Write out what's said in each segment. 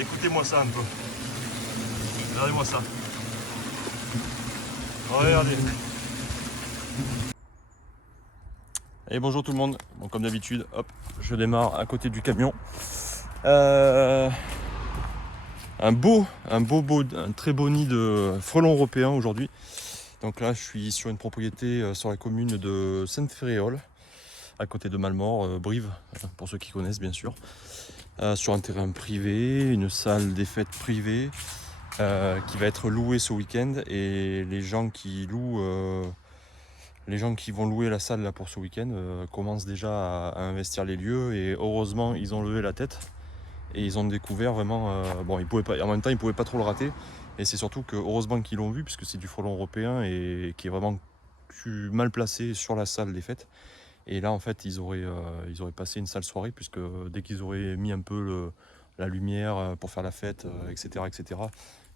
Écoutez-moi ça un peu. Regardez-moi ça. Regardez. Et bonjour tout le monde. Bon, comme d'habitude, hop, je démarre à côté du camion. Un très beau nid de frelons européens aujourd'hui. Donc là, je suis sur une propriété sur la commune de Sainte-Féréole, à côté de Malmort, Brive, pour ceux qui connaissent bien sûr. Sur un terrain privé, une salle des fêtes privée qui va être louée ce week-end. Et les gens qui vont louer la salle là, pour ce week-end commencent déjà à investir les lieux. Et heureusement, ils ont levé la tête. Et ils ont découvert vraiment, bon, ils pouvaient pas, en même temps ils ne pouvaient pas trop le rater, et c'est surtout que heureusement qu'ils l'ont vu, puisque c'est du frelon européen et qui est vraiment mal placé sur la salle des fêtes. Et là en fait ils auraient passé une sale soirée, puisque dès qu'ils auraient mis un peu la lumière pour faire la fête, etc.,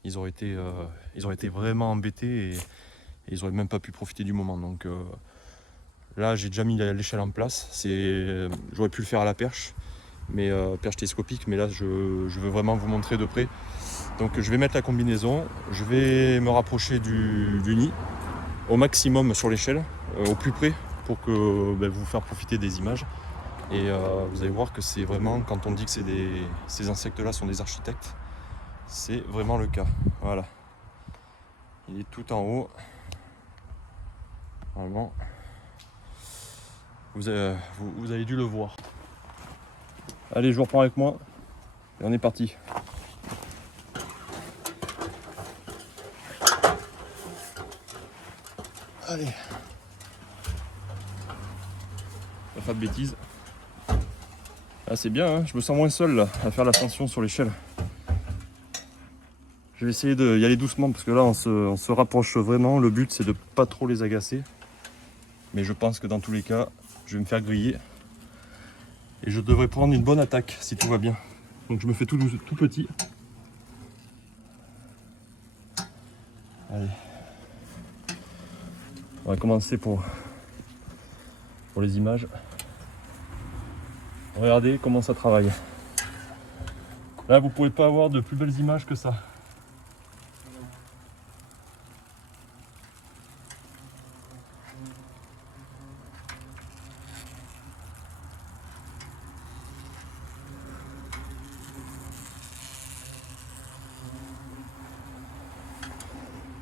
ils auraient été vraiment embêtés, et ils n'auraient même pas pu profiter du moment. Donc là j'ai déjà mis l'échelle en place, j'aurais pu le faire à la perche, mais perche télescopique, mais là je veux vraiment vous montrer de près. Donc je vais mettre la combinaison, je vais me rapprocher du nid au maximum sur l'échelle, au plus près, pour que vous faire profiter des images. Et vous allez voir que c'est vraiment, quand on dit que ces insectes là sont des architectes, c'est vraiment le cas. Voilà, il est tout en haut, normalement vous avez dû le voir. Allez, je vous reprends avec moi et on est parti. Allez. Pas faire de bêtises. Ah, c'est bien, hein, je me sens moins seul là, à faire l'ascension sur l'échelle. Je vais essayer d'y aller doucement, parce que là on se rapproche vraiment. Le but c'est de pas trop les agacer. Mais je pense que dans tous les cas, je vais me faire griller. Et je devrais prendre une bonne attaque si tout va bien. Donc je me fais tout petit. Allez. On va commencer pour les images. Regardez comment ça travaille. Là vous pouvez pas avoir de plus belles images que ça.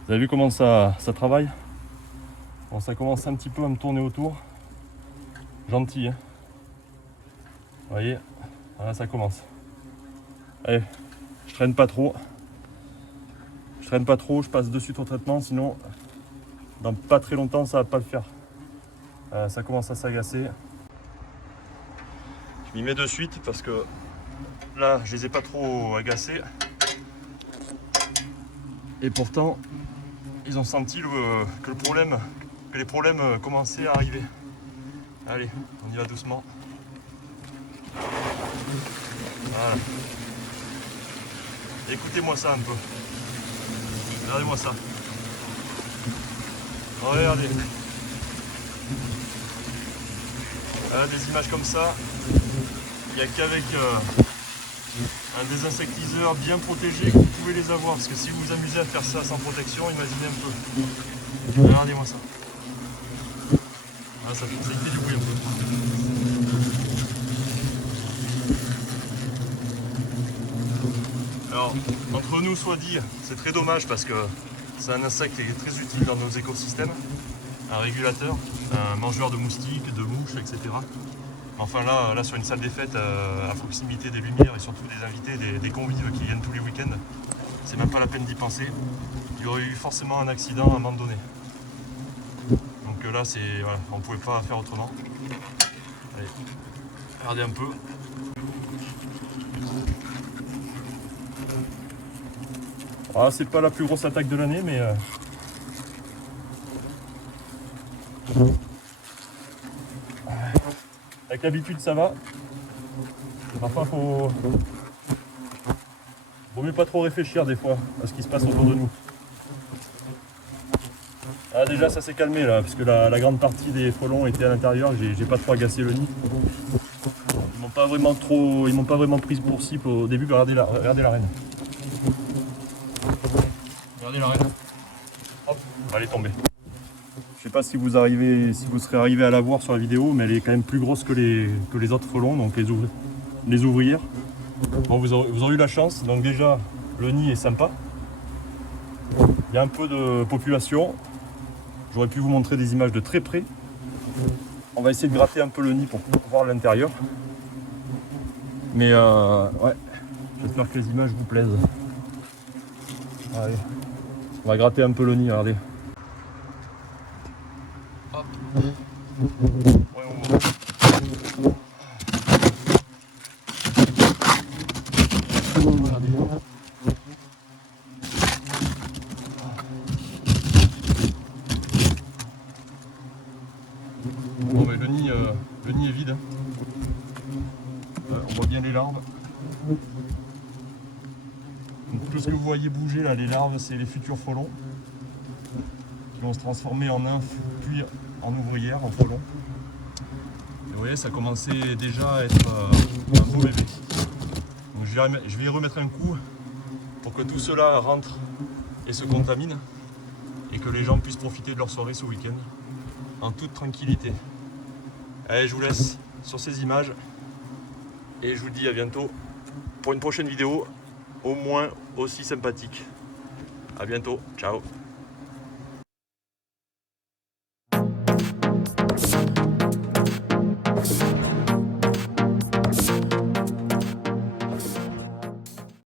Vous avez vu comment ça travaille? Bon, ça commence un petit peu à me tourner autour. Gentil, hein? Vous voyez, voilà, ça commence. Allez, je traîne pas trop. Je passe de suite au traitement, sinon dans pas très longtemps ça va pas le faire. Ça commence à s'agacer. Je m'y mets de suite parce que là je les ai pas trop agacés. Et pourtant ils ont senti que les problèmes commençaient à arriver. Allez, on y va doucement. Voilà. Écoutez-moi ça un peu. Regardez-moi ça. Regardez. Des images comme ça, il n'y a qu'avec un désinsectiseur bien protégé que vous pouvez les avoir. Parce que si vous vous amusez à faire ça sans protection, imaginez un peu. Regardez-moi ça. Ah, ça fait du bruit un peu. Alors, entre nous soit dit, c'est très dommage parce que c'est un insecte qui est très utile dans nos écosystèmes. Un régulateur, un mangeur de moustiques, de mouches, etc. Enfin là sur une salle des fêtes, à proximité des lumières et surtout des invités, des convives qui viennent tous les week-ends, c'est même pas la peine d'y penser. Il y aurait eu forcément un accident à un moment donné. Donc là voilà, on ne pouvait pas faire autrement. Allez, regardez un peu. Ah, c'est pas la plus grosse attaque de l'année, mais avec l'habitude ça va. Parfois vaut mieux pas trop réfléchir des fois à ce qui se passe autour de nous. Ah, déjà ça s'est calmé là, parce que la grande partie des frelons était à l'intérieur, j'ai pas trop agacé le nid. Ils m'ont pas m'ont pas vraiment pris pour cible au début. Regardez la reine. Regardez la reine. Hop, elle est tombée. Je sais pas si vous serez arrivé à la voir sur la vidéo, mais elle est quand même plus grosse que les autres frelons, donc les ouvrières. Bon, vous aurez eu la chance, donc déjà le nid est sympa. Il y a un peu de population. J'aurais pu vous montrer des images de très près. On va essayer de gratter un peu le nid pour voir l'intérieur. Mais ouais, j'espère que les images vous plaisent. Allez, on va gratter un peu le nid, regardez. Hop. Ouais, on va. Regardez. Bon, mais le nid est vide. On voit bien les larves. Donc, tout ce que vous voyez bouger là, les larves, c'est les futurs frelons qui vont se transformer en nymphes puis en ouvrières, en frelons. Et vous voyez, ça commençait déjà à être un beau bébé. Donc je vais y remettre un coup pour que tout cela rentre et se contamine et que les gens puissent profiter de leur soirée ce week-end en toute tranquillité. Allez, je vous laisse sur ces images et je vous dis à bientôt pour une prochaine vidéo au moins aussi sympathique. À bientôt, ciao.